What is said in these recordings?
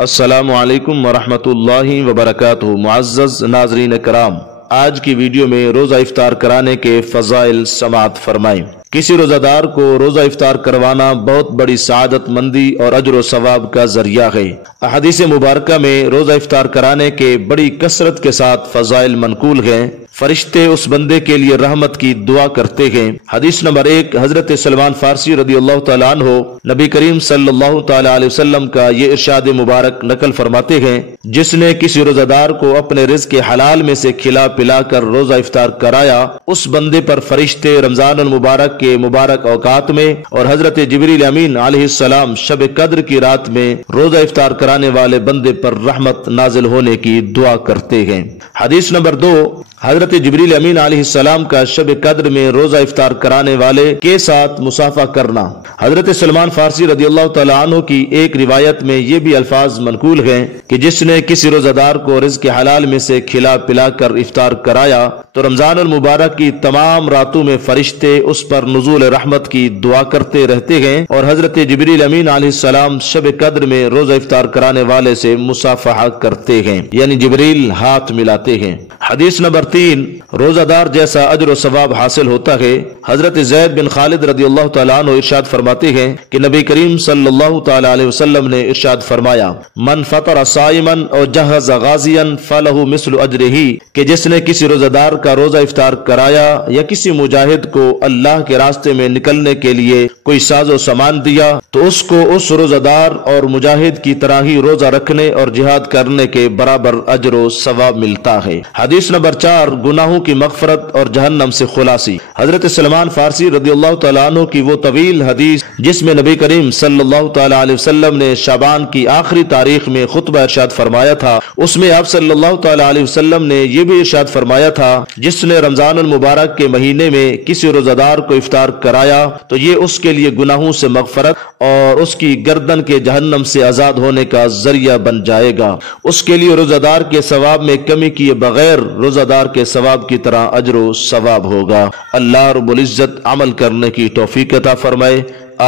السلام علیکم ورحمۃ اللہ وبرکاتہ۔ معزز ناظرین کرام، آج کی ویڈیو میں روزہ افطار کرانے کے فضائل سماعت فرمائیں۔ کسی روزہ دار کو روزہ افطار کروانا بہت بڑی سعادت مندی اور اجر و ثواب کا ذریعہ ہے۔ احادیث مبارکہ میں روزہ افطار کرانے کے بڑی کثرت کے ساتھ فضائل منقول ہیں۔ فرشتے اس بندے کے لیے رحمت کی دعا کرتے ہیں۔ حدیث نمبر 1، حضرت سلمان فارسی رضی اللہ تعالیٰ عنہ نبی کریم صلی اللہ تعالیٰ علیہ وسلم کا یہ ارشاد مبارک نقل فرماتے ہیں، جس نے کسی روزہ دار کو اپنے رزق حلال میں سے کھلا پلا کر روزہ افطار کرایا، اس بندے پر فرشتے رمضان المبارک کے مبارک اوقات میں اور حضرت جبریل امین علیہ السلام شب قدر کی رات میں روزہ افطار کرانے والے بندے پر رحمت نازل ہونے کی دعا کرتے ہیں۔ حدیث نمبر 2، حضرت جبریل امین علیہ السلام کا شب قدر میں روزہ افطار کرانے والے کے ساتھ مصافحہ کرنا۔ حضرت سلمان فارسی رضی اللہ تعالیٰ عنہ کی ایک روایت میں یہ بھی الفاظ منقول ہیں کہ جس نے کسی روزہ دار کو رزق حلال میں سے کھلا پلا کر افطار کرایا تو رمضان المبارک کی تمام راتوں میں فرشتے اس پر نزول رحمت کی دعا کرتے رہتے ہیں اور حضرت جبریل امین علیہ السلام شب قدر میں روزہ افطار کرانے والے سے مصافحہ کرتے ہیں، یعنی جبریل ہاتھ ملاتے ہیں۔ حدیث نمبر 3، روزہ دار جیسا اجر و ثواب حاصل ہوتا ہے۔ حضرت زید بن خالد رضی اللہ تعالیٰ عنہ ارشاد فرماتے ہیں کہ نبی کریم صلی اللہ تعالیٰ علیہ وسلم نے ارشاد فرمایا، من فطر صائما او جہز غازیا فلہ مثل اجرہ، کہ جس نے کسی روزہ دار کا روزہ افطار کرایا یا کسی مجاہد کو اللہ کے راستے میں نکلنے کے لیے کوئی ساز و سامان دیا تو اس کو اس روزہ دار اور مجاہد کی طرح ہی روزہ رکھنے اور جہاد کرنے کے برابر اجر و ثواب ملتا ہے۔ حدیث نمبر 4، گناہوں کی مغفرت اور جہنم سے خلاصی۔ حضرت سلمان فارسی رضی اللہ تعالیٰ عنہ کی وہ طویل حدیث جس میں نبی کریم صلی اللہ تعالیٰ علیہ وسلم نے شعبان کی آخری تاریخ میں خطبہ ارشاد فرمایا تھا، اس میں آپ صلی اللہ تعالیٰ علیہ وسلم نے یہ بھی ارشاد فرمایا تھا، جس نے رمضان المبارک کے مہینے میں کسی روزہ دار کو افطار کرایا تو یہ اس کے لیے گناہوں سے مغفرت اور اس کی گردن کے جہنم سے آزاد ہونے کا ذریعہ بن جائے گا۔ اس کے لیے روزہ دار کے ثواب میں کمی کیے بغیر روزہ دار کے ثواب کی طرح اجر و ثواب ہوگا۔ اللہ رب العزت عمل کرنے کی توفیق عطا فرمائے،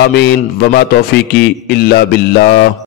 آمین۔ وما توفیقی الا باللہ۔